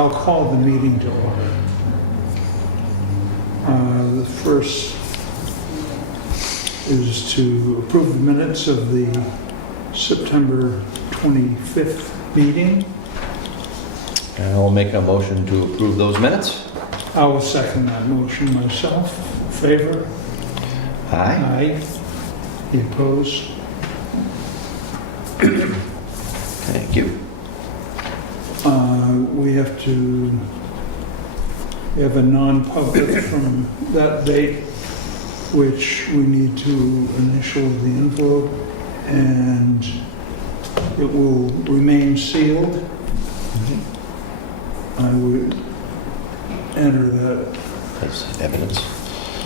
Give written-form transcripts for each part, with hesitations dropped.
I'll call the meeting to order. The first is to approve the minutes of the September 25th meeting. And I'll make a motion to approve those minutes. I will second that motion myself. Favor? Aye. Aye. Any opposed? Thank you. We have a non-public from that date, which we need to initial the envelope, and it will remain sealed. I would enter that. That's evidence.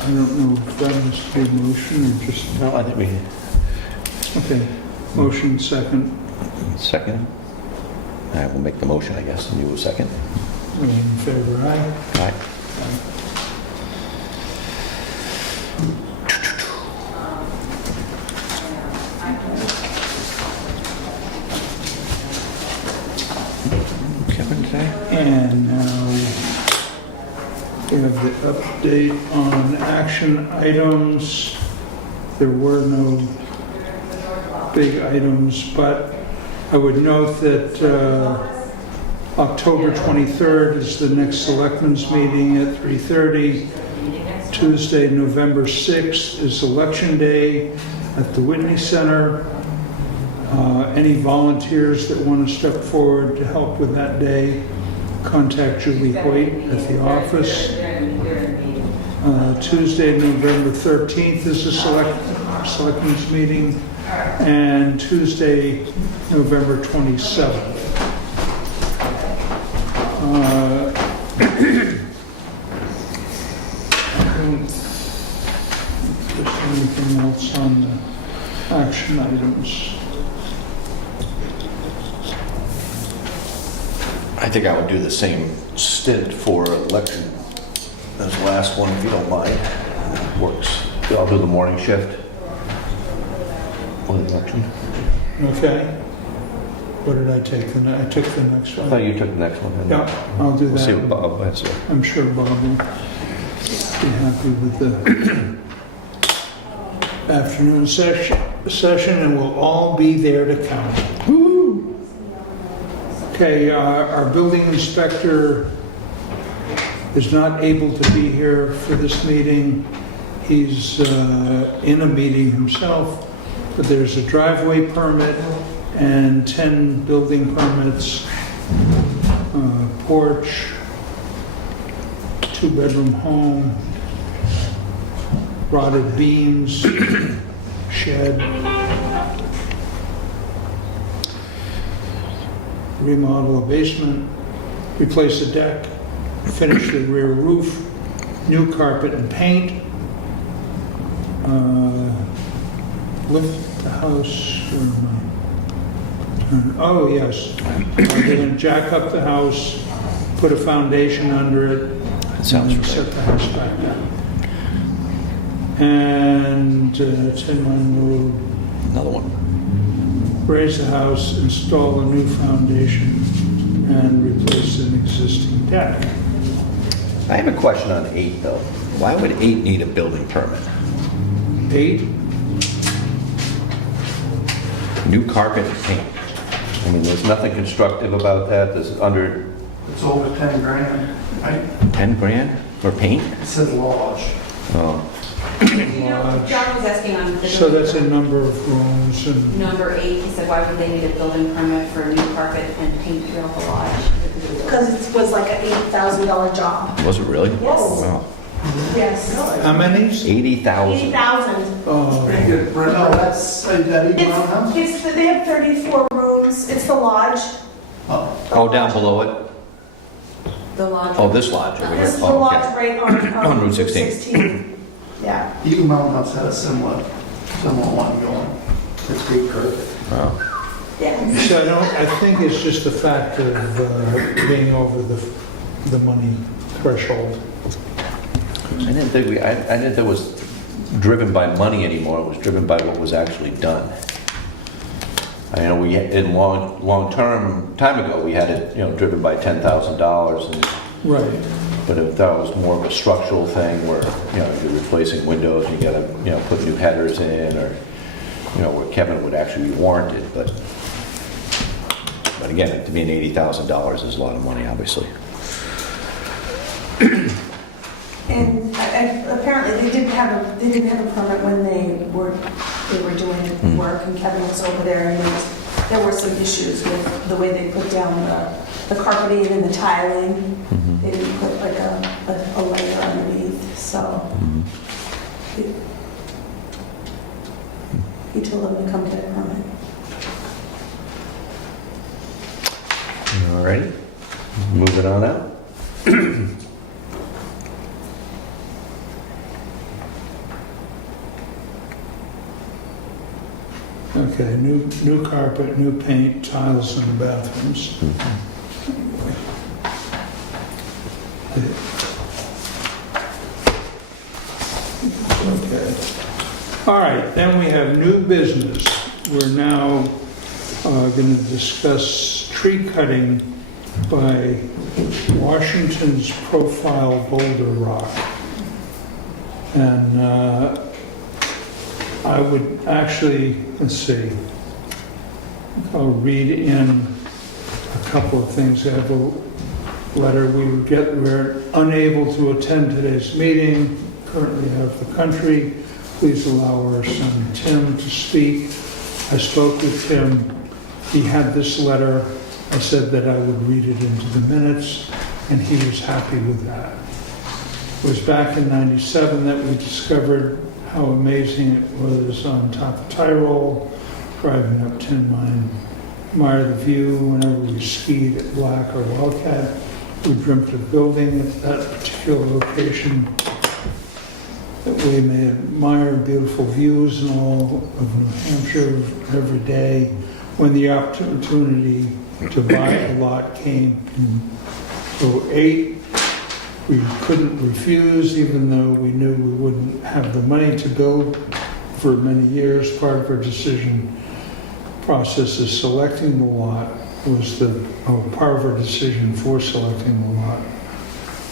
I don't know if that must be a motion or just... No, I think we... Okay, motion second. Second. I will make the motion, I guess, and you will second. All in favor, aye? Aye. Kevin today? And now we have the update on action items. There were no big items, but I would note that October 23rd is the next Selectmen's meeting at 3:30. Tuesday, November 6th is Election Day at the Whitney Center. Any volunteers that want to step forward to help with that day, contact Julie Hoyt at the office. Tuesday, November 13th is the Selectmen's meeting, and Tuesday, November 27th. I don't think there's anything else on the action items. I think I would do the same stint for election as the last one, if you don't mind. Works. I'll do the morning shift for the election. Okay. What did I take? I took the next I one. thought you took the next one. didn't you? Yeah, I'll do We'll see what that. Bob has to say. I'm sure Bob will be happy with the afternoon session, and we'll all be there to count. Okay, our building inspector is not able to be here for this meeting. He's in a meeting himself, but there's a driveway permit and 10 building permits, porch, 2-bedroom home, rotted beams, shed, remodel a basement, replace a deck, finish the rear roof, new carpet and paint, lift the house. Oh, yes. They're going to jack up the house, put a foundation under it, That sounds and set the house back down. And 10 Mine Road, Another one. raise the house, install a new foundation, and replace an existing deck. I have a question on 8, though. Why would 8 need a building permit? 8, New carpet and paint. I mean, there's nothing constructive about that. This is under It's over 10 grand, right? 10 grand for paint? It says lodge. Oh, You know, John was asking on the so that's a number of rooms and, number 8, he said, why would they need a building permit for a new carpet and paint throughout the lodge? Because it was like an $8,000 job. was it really? Yes. Wow. Yes. how many? 80,000. 80,000. Oh, No, that's, that even on house? They have 34 rooms. It's the lodge. Oh, down below it? The lodge. Oh, this lodge over here. This is the Oh, lodge okay. right on On Route 16. Yeah. Eagle Mountain House had a similar one going. It's great carpet. Wow. Yeah. so I think it's just the fact of being over the money threshold. I didn't think I didn't think it was driven by money anymore. It was driven by what was actually done. I know we, in long-term, time ago, we had it, driven by $10,000. Right. But if that was more of a structural thing where, you're replacing windows, you gotta, put new headers in, or, where Kevin would actually be warranted, but again, to me, $80,000 is a lot of money, obviously. And apparently they didn't have a permit when they were doing work, and Kevin was over there, and there were some issues with the way they put down the carpeting and the tiling. They didn't put like a layer underneath, so he told them to come get a permit. All righty, moving on out. Okay, new carpet, new paint, tiles in the bathrooms. Okay. All right, then we have new business. We're now going to discuss tree cutting by Washington's Profile Boulder Rock. And I would actually, let's see, I'll read in a couple of things. I have a letter we're unable to attend today's meeting, currently out of the country. Please allow our son Tim to speak. I spoke with Tim. He had this letter. I said that I would read it into the minutes, and he was happy with that. It was back in '97 that we discovered how amazing it was on top of Tyrol, driving up 10 Mile, the view whenever we skied at Black or Wildcat. We dreamt of building at that particular location, that we may admire beautiful views and all of New Hampshire every day. When the opportunity to buy a lot came in '08, we couldn't refuse, even though we knew we wouldn't have the money to build for many years. Part of our decision process is selecting the lot part of our decision for selecting the lot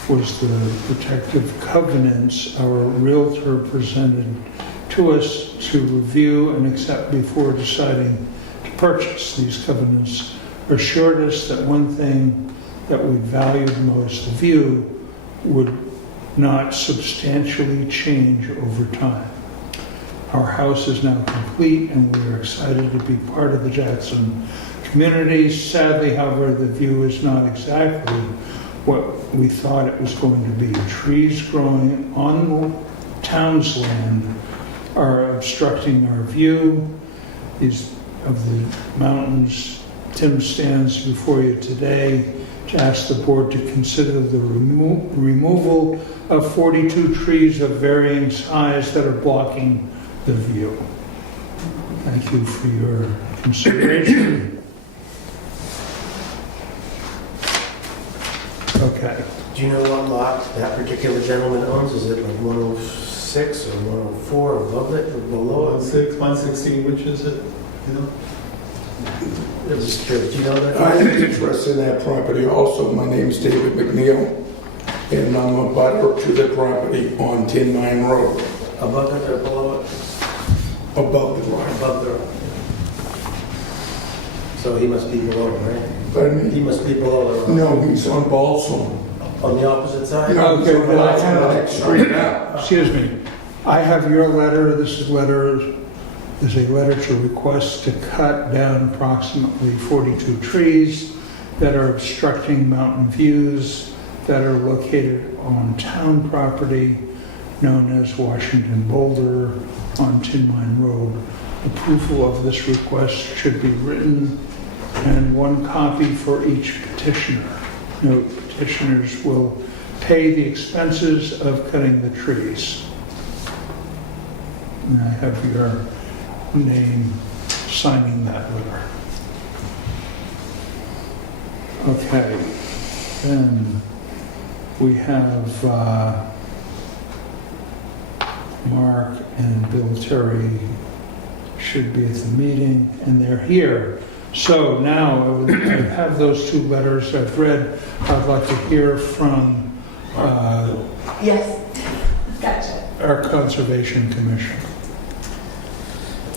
was the protective covenants our realtor presented to us to review and accept before deciding to purchase. These covenants assured us that one thing that we valued most, the view, would not substantially change over time. Our house is now complete and we are excited to be part of the Jackson community. Sadly, however, the view is not exactly what we thought it was going to be. Trees growing on the town's land are obstructing our view. These of the mountains. Tim stands before you today to ask the board to consider the removal of 42 trees of varying size that are blocking the view. Thank you for your consideration. Okay. Do you know what lot that particular gentleman owns? Is it like 106 or 104 above it or below it? 116, which is it? You know? I'm just curious. Do you know that? I am interested in that property also. My name is David McNeil, and I'm a butter to the property on Tin Mine Road, Above it or below it? above the road. Above the road. So he must be below it, right? Pardon He me? must be below the road. No, he's on Balsam. On the opposite side? No, he's Okay, on but I Balsam, have- the next street now. Excuse me. I have your letter. This is a letter to request to cut down approximately 42 trees that are obstructing mountain views that are located on town property known as Washington Boulder on Tin Mine Road. Approval of this request should be written and one copy for each petitioner. Note, petitioners will pay the expenses of cutting the trees. And I have your name signing that letter. Okay, then we have Mark and Bill Terry should be at the meeting, and they're here. So now I have those two letters I've read. I'd like to hear from Yes. Gotcha. our Conservation Commission.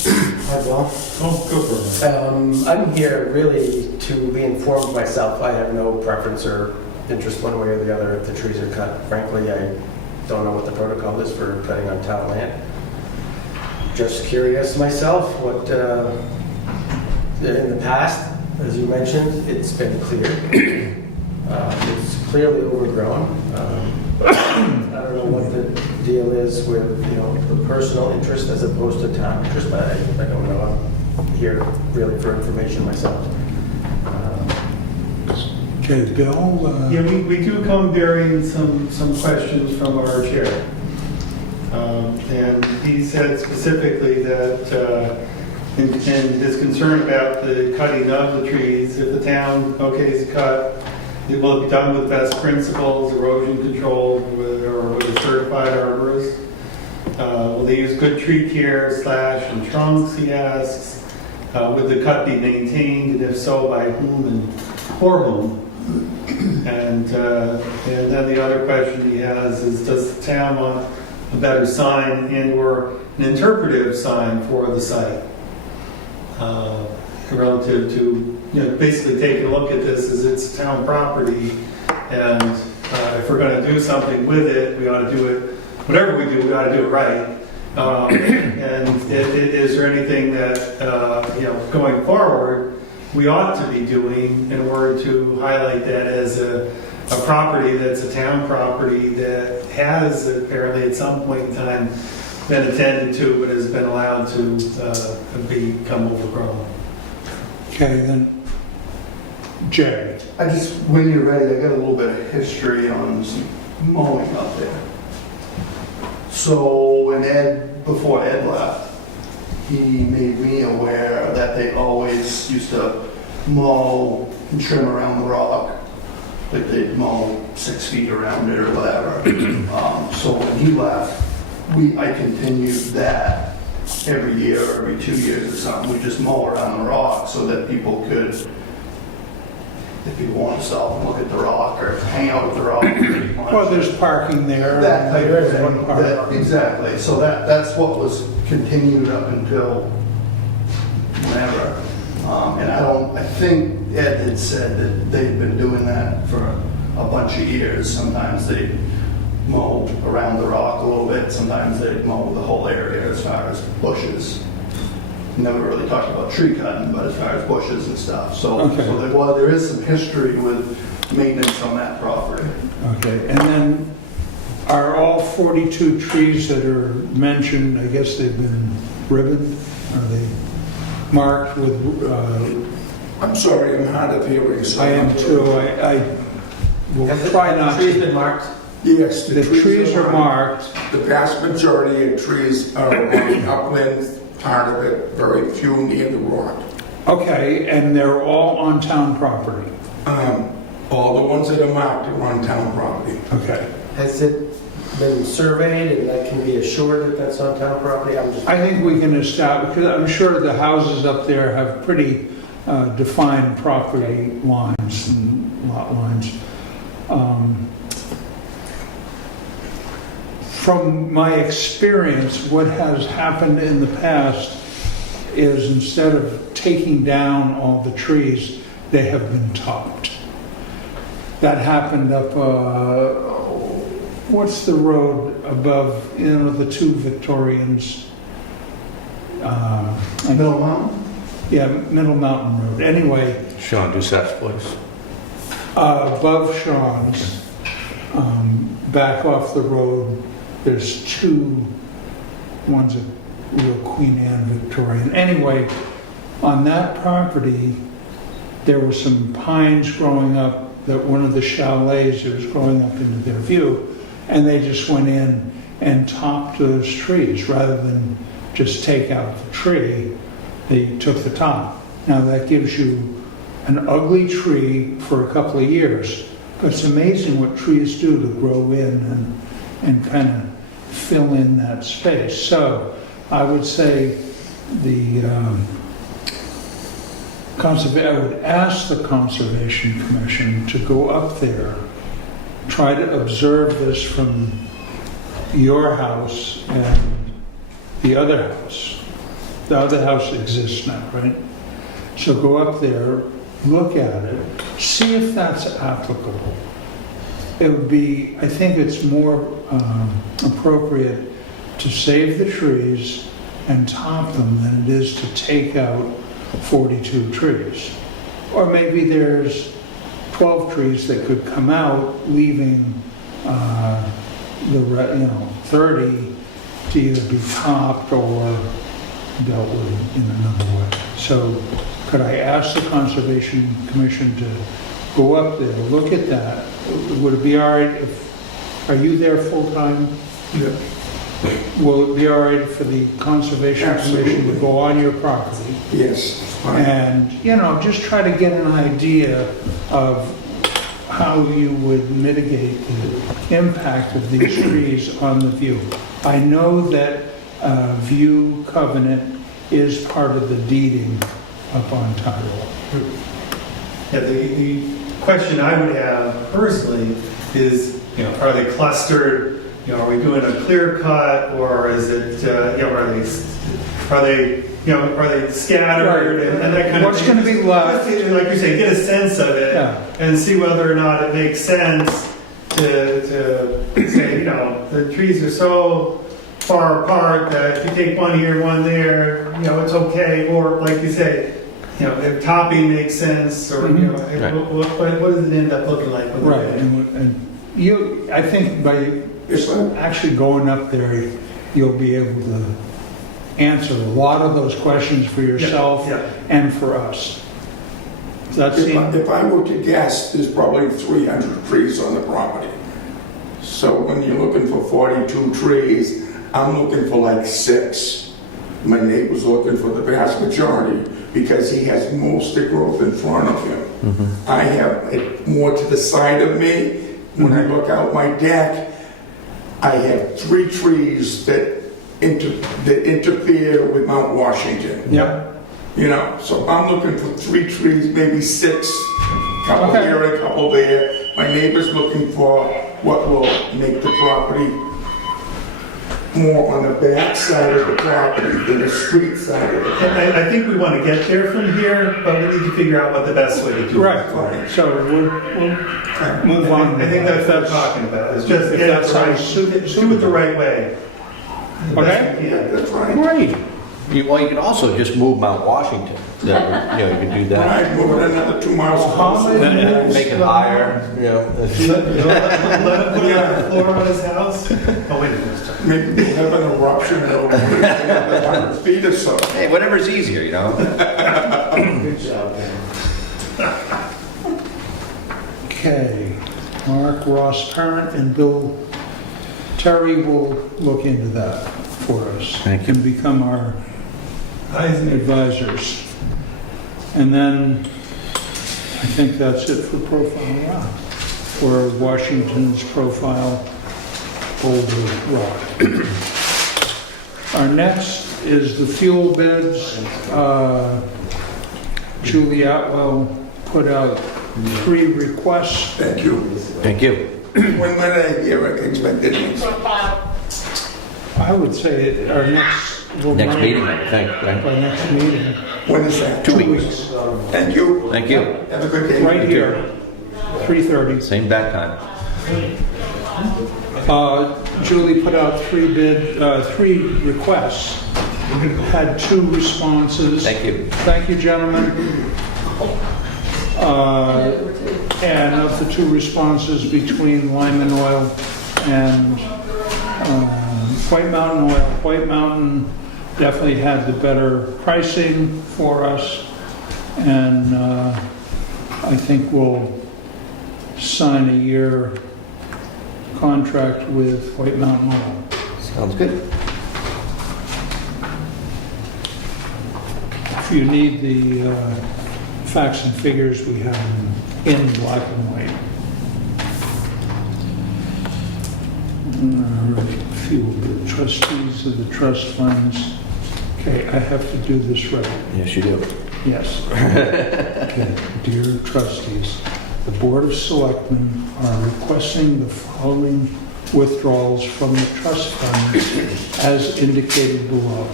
Hi, Bill. Oh, go for it. I'm here really to be informed myself. I have no preference or interest one way or the other if the trees are cut. Frankly, I don't know what the protocol is for cutting on town land. Just curious myself what, in the past, as you mentioned, it's been cleared. It's clearly overgrown. I don't know what the deal is with, the personal interest as opposed to town interest, but I don't know. I'm here really for information myself. Okay, Bill? Yeah, we do come bearing some questions from our chair. And he said specifically that in his concern about the cutting of the trees, if the town okays a cut, it will be done with best principles, erosion control, or with a certified arborist. Will they use good tree care / and trunks, he asks. Would the cut be maintained, and if so, by whom and for whom? And then the other question he has is, does the town want a better sign and/or an interpretive sign for the site? Relative to, basically taking a look at this as it's town property, and if we're going to do something with it, we ought to do it, whatever we do, we ought to do it right. And is there anything that, going forward, we ought to be doing in order to highlight that as a property that's a town property that has apparently at some point in time been attended to but has been allowed to become overgrown? Okay, then, Jay. When you're ready, I got a little bit of history on some mowing up there. So before Ed left, he made me aware that they always used to mow and trim around the rock. Like they'd mow 6 feet around it or whatever. So when he left, I continued that every year, every 2 years or something. We just mow around the rock so that people could, if people want to stop and look at the rock or hang out with the rock. Well, there's parking there. That type of thing. One park. Exactly. So that's what was continued up until whenever. And I think Ed had said that they'd been doing that for a bunch of years. Sometimes they'd mow around the rock a little bit. Sometimes they'd mow the whole area as far as bushes. Never really talked about tree cutting, but as far as bushes and stuff. So, Okay. there is some history with maintenance on that property. Okay, and then are all 42 trees that are mentioned, I guess they've been ribboned? Are they marked with, I'm sorry, I'm hard of hearing. so- I am too, I will Has try the not trees to. been marked? Yes, The trees are marked, The vast majority of trees are on the upland part of it, very few near the rock. okay, and they're all on town property. All the ones that are marked are on town property. Okay, Has it been surveyed and that can be assured that that's on town property? I think we can establish, because I'm sure the houses up there have pretty defined property lines and lot lines. From my experience, what has happened in the past is instead of taking down all the trees, they have been topped. That happened up, what's the road above, the two Victorians? Middle Mountain? Yeah, Middle Mountain Road. Anyway, Sean Doucette's place. above Sean's, back off the road, there's two, one's a real Queen Anne Victorian. Anyway, on that property, there were some pines growing up, that one of the chalets that was growing up into their view, and they just went in and topped those trees. Rather than just take out the tree, they took the top. Now that gives you an ugly tree for a couple of years, but it's amazing what trees do to grow in and kind of fill in that space. So I would say I would ask the Conservation Commission to go up there, try to observe this from your house and the other house. The other house exists now, right? So go up there, look at it, see if that's applicable. It would be, I think it's more appropriate to save the trees and top them than it is to take out 42 trees. Or maybe there's 12 trees that could come out, leaving 30 to either be topped or dealt with in another way. So could I ask the Conservation Commission to go up there, look at that? Would it be all right if, are you there full-time? Yeah. Will it be all right for the Conservation Commission to go on your property? Yes, fine. And, just try to get an idea of how you would mitigate the impact of these trees on the view. I know that view covenant is part of the deeding up on Tyrell. Yeah, the question I would have personally is, are they clustered? Are we doing a clear cut, or is it, are they scattered and that kind What's of thing? going to be left? Like you say, get a sense of it and see whether or not it makes sense to say, the trees are so far apart that if you take one here, one there, it's okay. Or like you say, if topping makes sense, or what does it end up looking like? Right, and I think by actually going up there, you'll be able to answer a lot of those questions for yourself and for us. If I were to guess, there's probably 300 trees on the property. So when you're looking for 42 trees, I'm looking for like 6. My neighbor's looking for the vast majority because he has most of the growth in front of him. Mm-hmm. I have it more to the side of me. When I look out my deck, I have 3 trees that interfere with Mount Washington. Yeah. So I'm looking for 3 trees, maybe 6, couple here, a couple there. My neighbor's looking for what will make the property more on the back side of the property than the street side of the property. I think we want to get there from here, but we need to figure out what the best way to do it. Right. So we'll move on. I think that's what we're talking about. It's just if get it that's the how right, do it the right way. The best we can. That's right. Great. You can also just move Mount Washington. You can do that. Right, move it another 2 miles closer. And make it higher, Let him put it on the floor of his house. Oh, wait a minute. Maybe we'll have an eruption and it'll put it another 100 feet or so. Hey, whatever's easier, Good job, man. Okay. Mark, Ross Parent, and Bill Terry will look into that for us. Thank you. And become our advisors. And then I think that's it for Profile Rock, for Washington's Profile Boulder Rock. Our next is the fuel bids. Julie Atwell put out 3 requests. Thank you. Thank you. When might I hear expected news? I would say our next... Next meeting, I think, right? By next meeting. When is that? 2 weeks. Thank you. Thank you. Have a good day. Right here, 3:30. Same bat time. Julie put out 3 requests. Had 2 responses. Thank you. Thank you, gentlemen. And of the 2 responses between Lyman Oil and White Mountain Oil, White Mountain definitely had the better pricing for us, and I think we'll sign a year contract with White Mountain Oil. Sounds good. If you need the facts and figures, we have them in black and white. All right, fuel bid. Trustees of the trust funds, Okay, I have to do this right. Yes, you do. Yes. Okay. Dear trustees, the Board of Selectmen are requesting the following withdrawals from the trust fund as indicated below.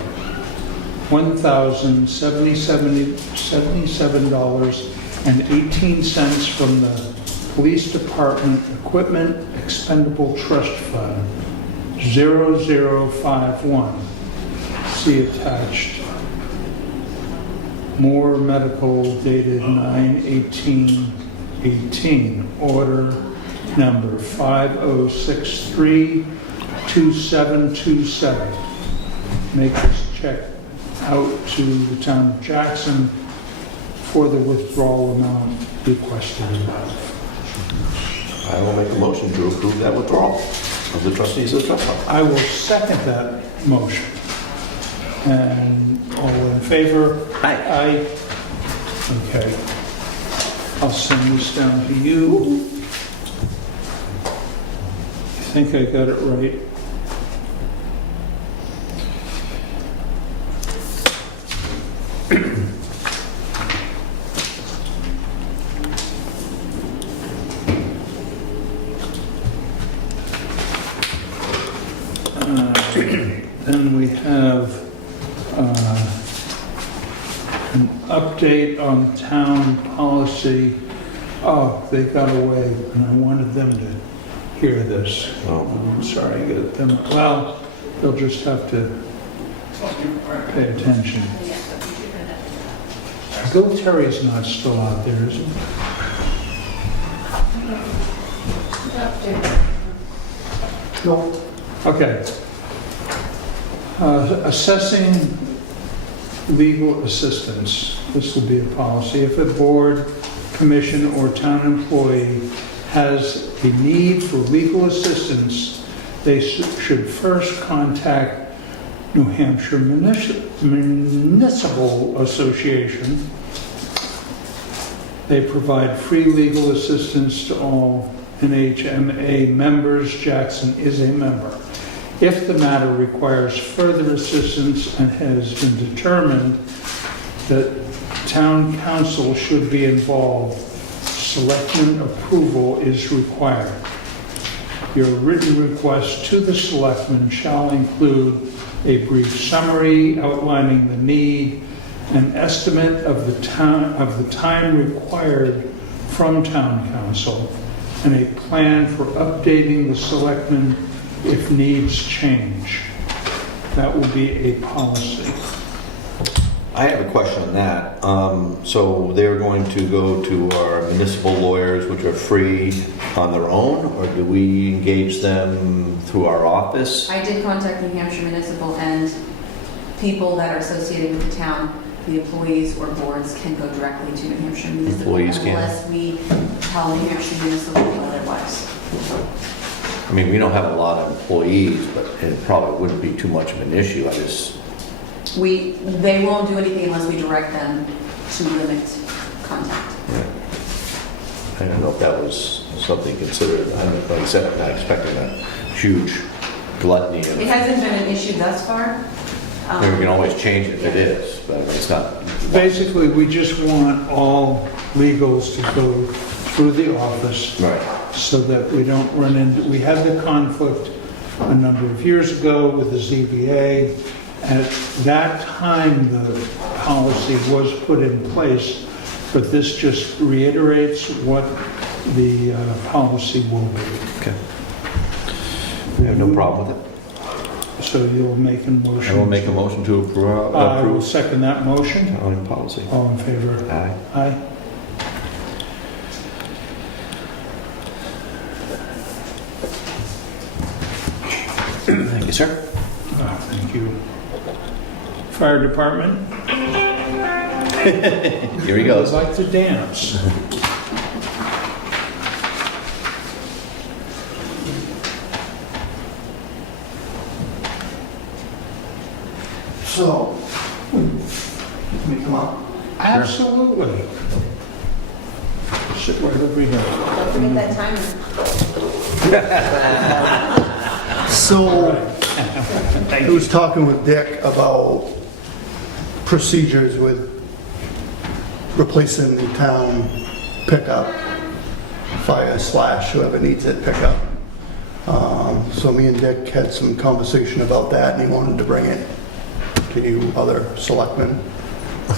$1,077.18 from the Police Department Equipment Expendable Trust Fund, 0051. See attached. More medical dated 9/18/18. Order number 50632727. Make this check out to the town of Jackson for the withdrawal amount requested above. I will make a motion to approve that withdrawal of the trustees of the trust fund. I will second that motion. And all in favor? Aye. Aye. Okay. I'll send this down to you. I think I got it right. Then we have an update on town policy. Oh, they got away, and I wanted them to hear this. Oh. I'm sorry, get them. Well, they'll just have to pay attention. Bill Terry's not still out there, is he? No. Okay. Assessing legal assistance. This will be a policy. If a board, commission, or town employee has a need for legal assistance, they should first contact New Hampshire Municipal Association. They provide free legal assistance to all NHMA members. Jackson is a member. If the matter requires further assistance and has been determined that town council should be involved, selectmen approval is required. Your written request to the selectmen shall include a brief summary outlining the need, an estimate of the time required from town council, and a plan for updating the selectmen if needs change. That will be a policy. I have a question on that. So they're going to go to our municipal lawyers, which are free on their own, or do we engage them through our office? I did contact New Hampshire Municipal, and people that are associated with the town, the employees or boards, can go directly to New Hampshire Municipal Employees can. unless we tell New Hampshire Municipal otherwise. I mean, we don't have a lot of employees, but it probably wouldn't be too much of an issue. They won't do anything unless we direct them to limit contact. I don't know if that was something considered. Like I said, I'm not expecting a huge gluttony It of. hasn't been an issue thus far. We can always change it if it is, but it's not. Basically, we just want all legals to go through the office Right. so that we don't run into, we had the conflict a number of years ago with the ZBA. At that time, the policy was put in place, but this just reiterates what the policy will be. Okay. I have no problem with it. So you'll make a motion? I will make a motion to approve. I will second that motion. On policy. All in favor? Aye. Aye. Thank you, sir. Thank you. Fire department? Here he goes. I'd like to dance. So, let me come up. Absolutely. Sit right over here. Don't forget that timer. So, I was talking with Dick about procedures with replacing the town pickup, fire / whoever needs it pickup. So me and Dick had some conversation about that, and he wanted to bring it to you other selectmen. To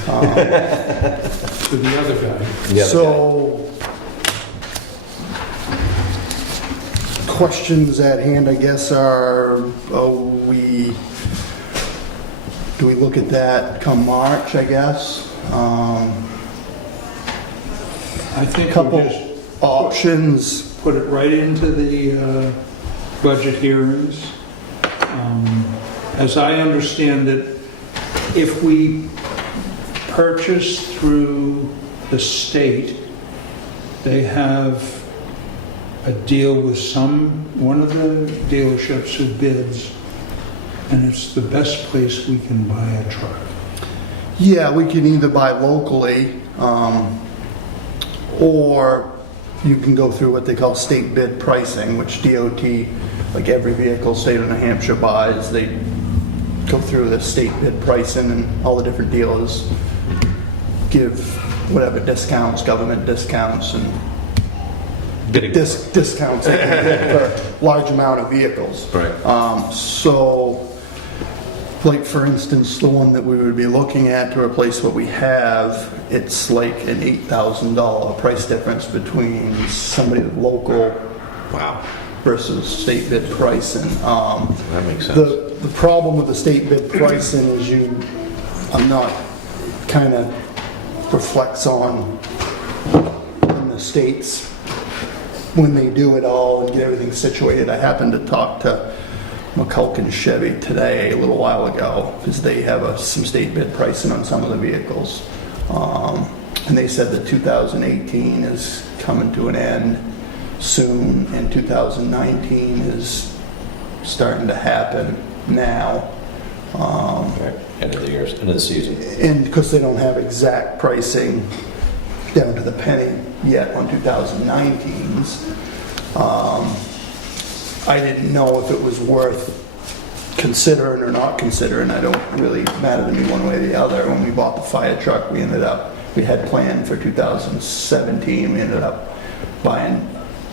the other guy. So, questions at hand, I guess, are, do we look at that come March, I guess? I think Couple we'll just options. put it right into the budget hearings. As I understand it, if we purchase through the state, they have a deal with one of the dealerships who bids, and it's the best place we can buy a truck. Yeah, we can either buy locally, or you can go through what they call state bid pricing, which DOT, like every vehicle state of New Hampshire buys, they go through the state bid pricing, and all the different dealers give whatever discounts, government discounts, and discounts they can get for a large amount of vehicles. Right. So, like for instance, the one that we would be looking at to replace what we have, it's like an $8,000 price difference between somebody local Wow. versus state bid pricing. That makes sense. The problem with the state bid pricing is I'm not kind of reflects on in the states when they do it all and get everything situated. I happened to talk to McCulkin Chevy today a little while ago because they have some state bid pricing on some of the vehicles. And they said that 2018 is coming to an end soon and 2019 is starting to happen now. Right. End of the year, end of the season. And because they don't have exact pricing down to the penny yet on 2019's, I didn't know if it was worth considering or not considering. I don't really matter to me one way or the other. When we bought the fire truck, we had planned for 2017. We ended up buying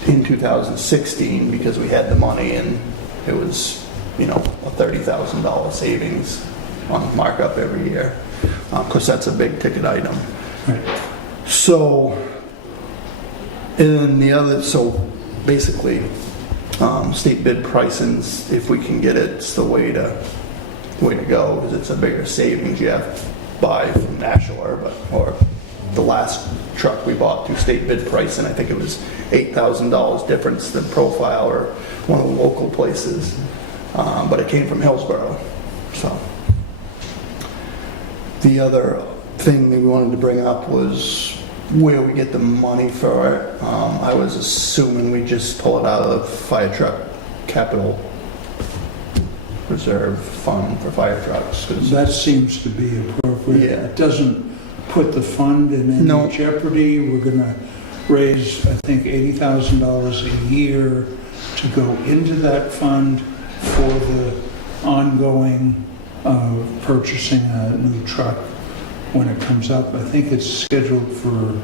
in 2016 because we had the money, and it was, a $30,000 savings on markup every year. Of course, that's a big ticket item. Right. So, and so basically, state bid pricings, if we can get it, it's the way to go, because it's a bigger savings. You have to buy from Nashua, or the last truck we bought through state bid pricing, I think it was $8,000 difference than Profile or one of the local places, but it came from Hillsborough. So, the other thing that we wanted to bring up was where we get the money for it. I was assuming we just pull it out of the fire truck capital reserve fund for fire trucks. 'Cause That seems to be appropriate. Yeah. It doesn't put the fund in any No. jeopardy. We're going to raise, I think, $80,000 a year to go into that fund for the ongoing purchasing a new truck when it comes up. I think it's scheduled for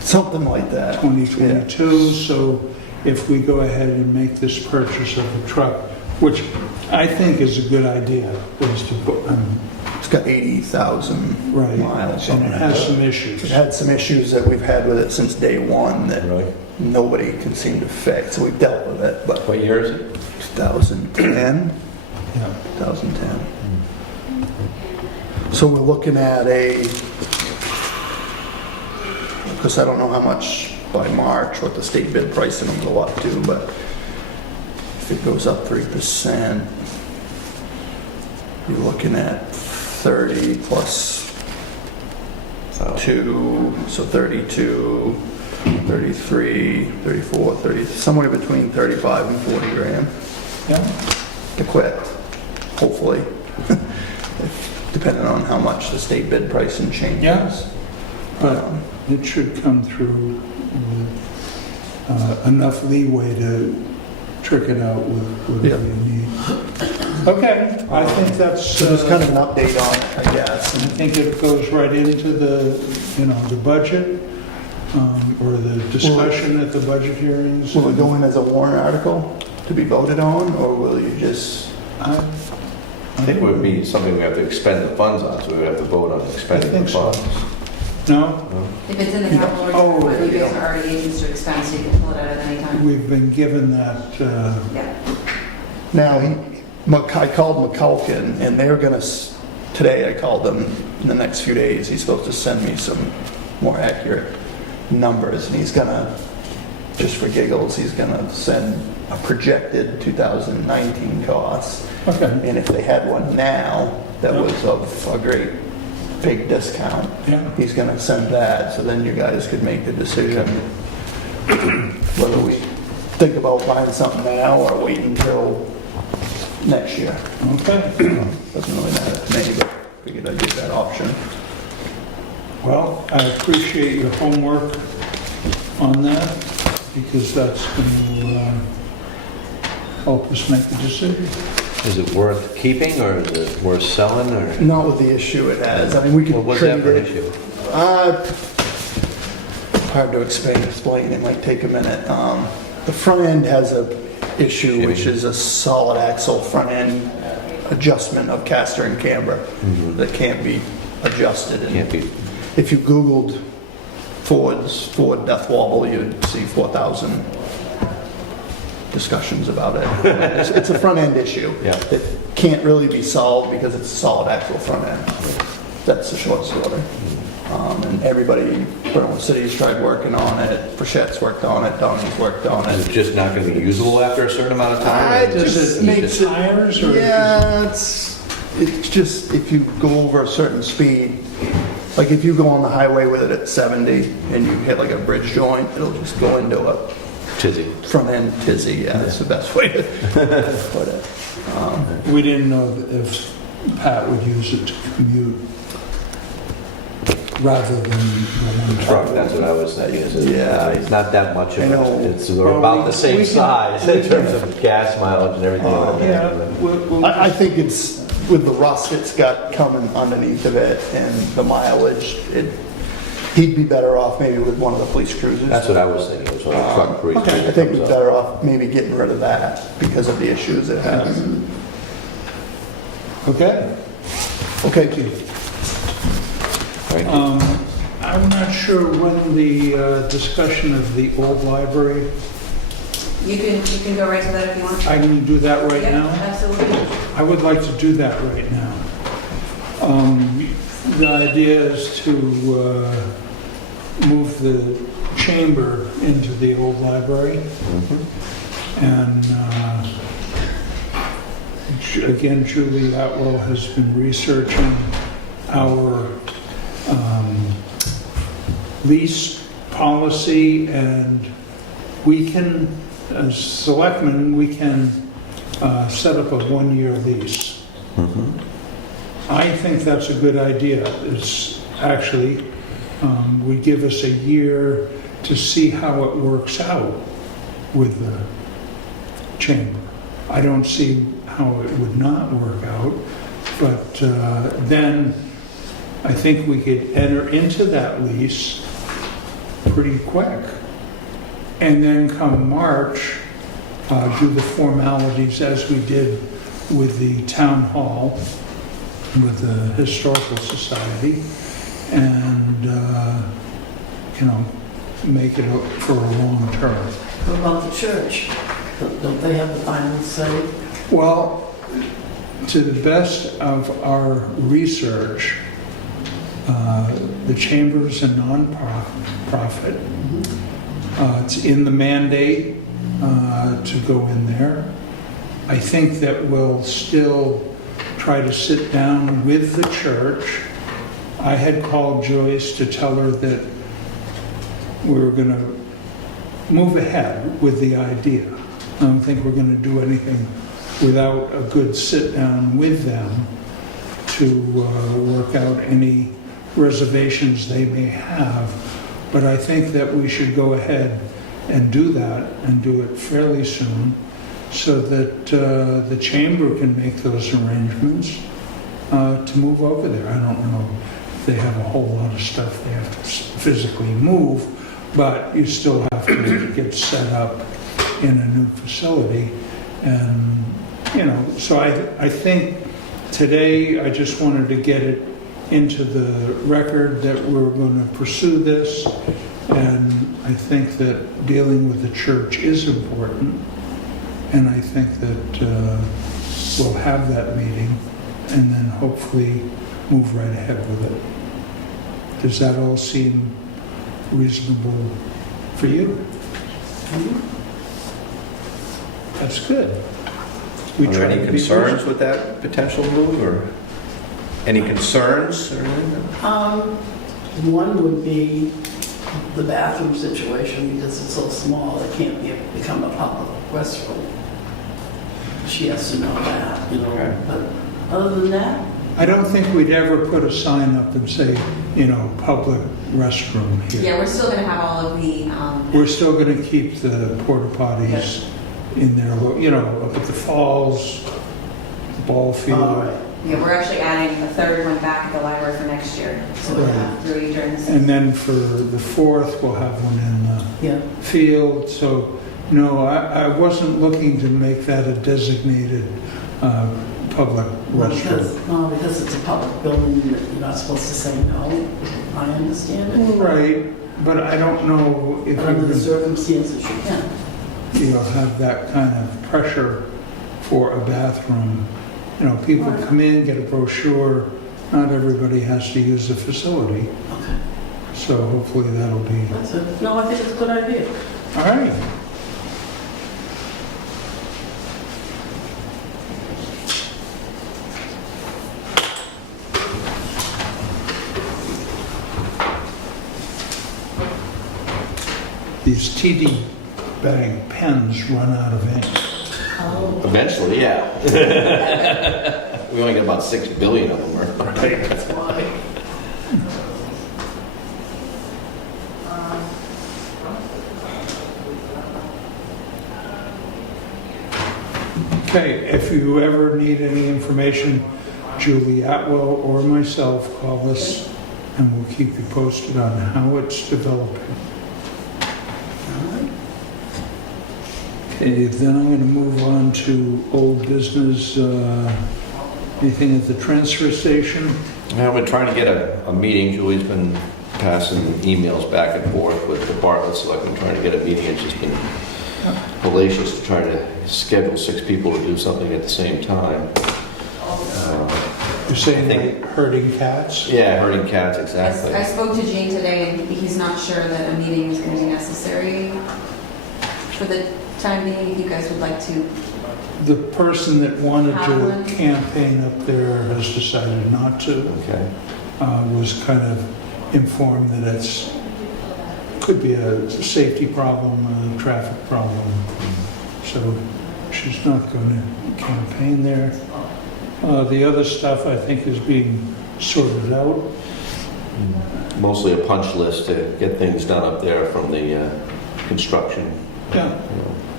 something like that. 2022. So if we go ahead and make this purchase of a truck, which I think is a good idea, is to put, It's got 80,000 right, miles and on it it. has some issues. It had some issues that we've had with it since day one that Really? nobody can seem to fix. So we've dealt with it, but What year is it? 2010. Yeah. 2010. So we're looking at because I don't know how much by March, what the state bid pricing will go up to, but if it goes up 3%, you're looking at 30 plus 2, so 32, 33, 34, 30, somewhere between 35 and 40 grand Yeah. to quit, hopefully, depending on how much the state bid pricing changes. Yeah. But it should come through with enough leeway to trick it out with whatever you need. Okay, I think that's, So just kind of an update on it, I guess. I think it goes right into the, the budget, or the discussion at the budget hearings. Will it go in as a warrant article to be voted on, or will you just? I I think it would be something we have to expend the funds on, so we would have to vote on expending the think so. funds. No, If it's in the capital Oh, reserve, you yeah. guys are already agents to expense, so you can pull it out at any time. we've been given that, Yeah. Now, I called McCulkin, and they're gonna, today I called them, in the next few days, he's supposed to send me some more accurate numbers, and he's gonna, just for giggles, he's gonna send a projected 2019 cost. okay, And if they had one now that was of a great big discount, yeah. he's gonna send that, so then you guys could make the decision whether we think about buying something now or wait until next year. Okay, Doesn't really matter to me, but figured I'd give that option. well, I appreciate your homework on that, because that's going to help us make a decision. Is it worth keeping, or is it worth selling, or Not with the issue it has. I mean, we could what was that trade for an it. issue? Hard to explain. It might take a minute. The front end has a issue, which is a solid axle front end adjustment of caster and camber that can't be adjusted. And Can't be. if you Googled Ford death wobble, you'd see 4,000 discussions about it. It's a front end issue. Yeah. It can't really be solved because it's a solid axle front end. That's the short story. And everybody, Berlin City's tried working on it, Frichette's worked on it, Donnie's worked on Is it. it just not going to be usable after a certain amount of time? It just makes it, Tires or? yeah, it's just, if you go over a certain speed, like if you go on the highway with it at 70 and you hit like a bridge joint, it'll just go into a Tizzy. front end tizzy, yeah, that's the best way to put it. We didn't know if Pat would use it to commute rather than the one Truck, truck. that's what I was saying. Is it, Yeah. it's not that much of I know. it. It's Well, about the we same can- size we in can- terms of gas mileage and everything. Yeah, I think it's, with the rust it's got coming underneath of it and the mileage, he'd be better off maybe with one of the police cruisers. That's what I was thinking. Was when a truck breeze I think we're comes up. better off maybe getting rid of that because of the issues it has. Okay. Okay, Thank you. I'm not sure when the discussion of the old library, You can go right to that if you want. I can do that right Yeah, now? absolutely. I would like to do that right now. The idea is to move the chamber into the old library. And again, Julie Atwell has been researching our lease policy, and we can, as selectmen, we can set up a one-year lease. I think that's a good idea. It's actually, would give us a year to see how it works out with the chamber. I don't see how it would not work out, but then I think we could enter into that lease pretty quick. And then come March, do the formalities as we did with the town hall, with the Historical Society, and, make it for a long term. What about the church? Don't they have the final say? Well, to the best of our research, the chamber is a non-profit. It's in the mandate to go in there. I think that we'll still try to sit down with the church. I had called Joyce to tell her that we were going to move ahead with the idea. I don't think we're going to do anything without a good sit down with them to work out any reservations they may have. But I think that we should go ahead and do that and do it fairly soon. so that the chamber can make those arrangements to move over there. I don't know if they have a whole lot of stuff they have to physically move, but you still have to get set up in a new facility. And, so I think today I just wanted to get it into the record that we're going to pursue this. And I think that dealing with the church is important. And I think that we'll have that meeting and then hopefully move right ahead with it. Does that all seem reasonable for you? That's good. Are there try any to be concerns with that potential move, or any concerns or anything? One would be the bathroom situation, because it's so small, it can't become a public restroom. She has to know that, Okay. but other than that, I don't think we'd ever put a sign up and say, public restroom here. Yeah, we're still going to have all of the, We're still going to keep the porta potties in there, up at the falls, the ball all field. right. yeah, we're actually adding a third one back at the library for next year. So we'll have 3 during the season. And then for the 4th, we'll have one in the Yeah, field. So, no, I wasn't looking to make that a designated public restroom. because it's a public building, you're not supposed to say no. I understand it. Right, but I don't know if But under the you circumstances, you can. can, have that kind of pressure for a bathroom. People Right. come in, get a brochure. Not everybody has to use the facility. Okay, So hopefully that'll be, that's it. No, I think it's a good idea. all right. These TD bag pens run out of ink. Oh, Eventually, yeah. We only got about 6 billion of them. that's why. Okay, if you ever need any information, Julie Atwell or myself, call us and we'll keep you posted on how it's developing. Okay, then I'm going to move on to old business. Anything at the transfer station? Yeah, we're trying to get a meeting. Julie's been passing emails back and forth with departments, like I'm trying to get a meeting. It's just been hellacious to try to schedule 6 people to do something at the same time. You're saying I think- like herding cats? Yeah, herding cats, I exactly. spoke to Gene today, and he's not sure that a meeting is going to be necessary for the time being, if you guys would like to. The person that wanted to Howland? campaign up there has decided not to. Okay. Was kind of informed that it's, could be a safety problem, a traffic problem. So she's not going to campaign there. The other stuff I think is being sorted out. Mostly a punch list to get things done up there from the construction, Yeah.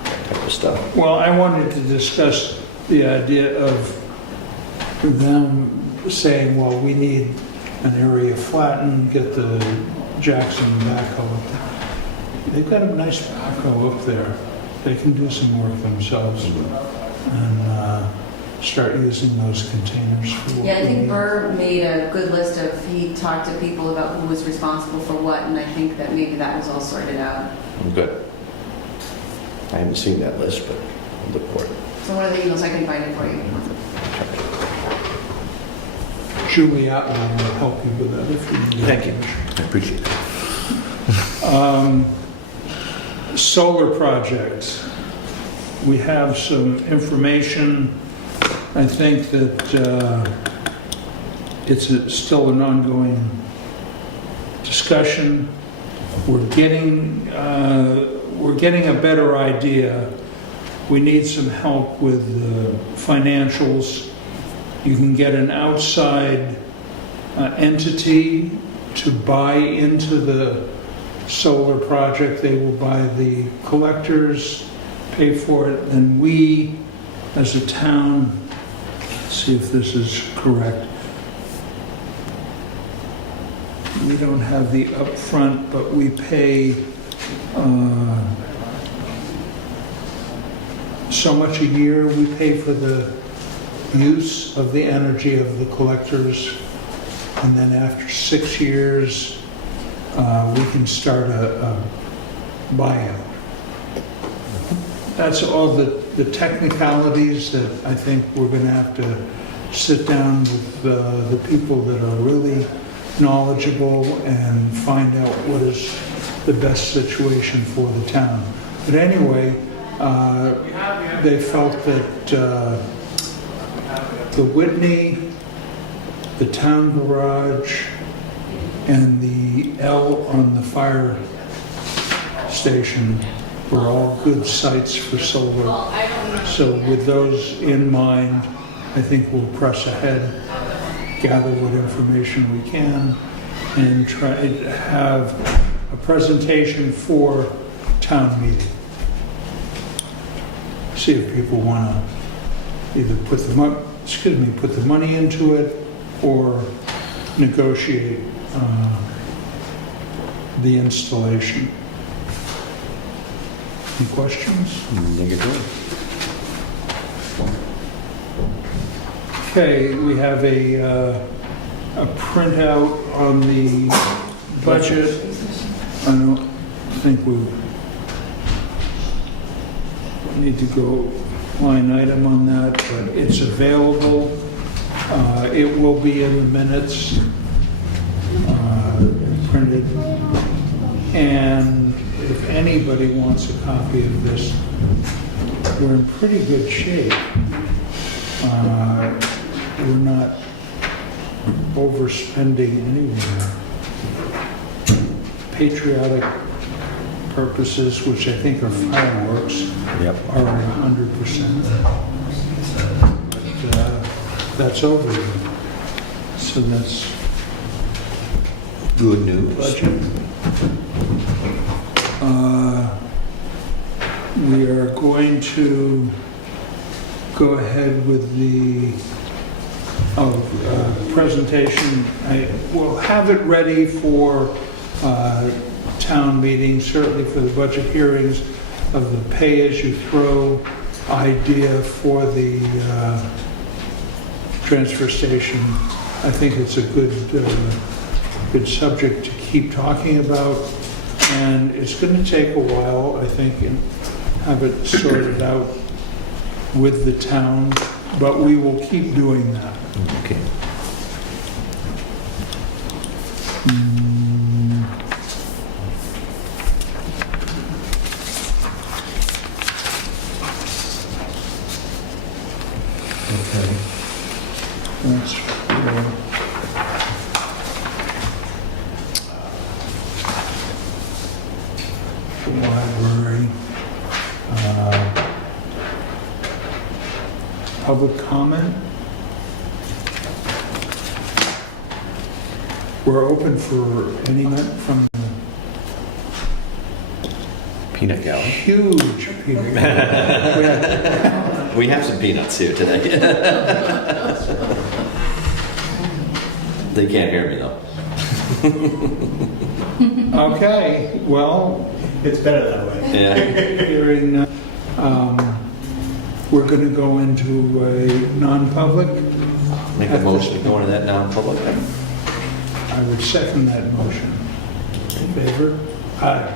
type of stuff. Well, I wanted to discuss the idea of them saying, well, we need an area flattened, get the Jackson backhoe up there. They've got a nice backhoe up there. They can do some work themselves and start using those containers for what Yeah, I we think need. Burr made a good list of, he talked to people about who was responsible for what, and I think that maybe that was all sorted out. Good. I haven't seen that list, but I'll look for it. So one of the emails, I can find it for you. Julie Atwell will help you with that if you need. Thank you. I appreciate it. Solar projects. We have some information. I think that it's still an ongoing discussion. We're getting a better idea. We need some help with the financials. You can get an outside entity to buy into the solar project. They will buy the collectors pay for it, then we, as a town, see if this is correct. We don't have the upfront, but we pay so much a year. We pay for the use of the energy of the collectors, and then after 6 years, we can start a buyout. That's all the technicalities that I think we're going to have to sit down with the people that are really knowledgeable and find out what is the best situation for the town. But anyway, they felt that the Whitney, the town garage, and the L on the fire station were all good sites for solar. So with those in mind, I think we'll press ahead, gather what information we can, and try to have a presentation for town meeting. See if people want to either put the money into it or negotiate the installation. Any questions? Negative. Okay, we have a printout on the budget. I don't think we need to go line item on that, but it's available. It will be in the minutes, printed. And if anybody wants a copy of this, we're in pretty good shape. We're not overspending anywhere. Patriotic purposes, which I think are fireworks, Yep. are 100%. But, that's over. So that's Good news. budget. We are going to go ahead with the presentation. We'll have it ready for town meeting, certainly for the budget hearings, of the pay-as-you-throw idea for the transfer station. I think it's a good subject to keep talking about, and it's going to take a while, I think, and have it sorted out with the town, but we will keep doing that. Okay. Okay. That's the library. Public comment? We're open for any comment from the Peanut gallery. huge people. We have some peanuts here today. They can't hear me though. Okay, well, It's better that way. Yeah. hearing, we're going to go into a non-public. Make a motion to go into that non-public. I would second that motion. In favor? Aye.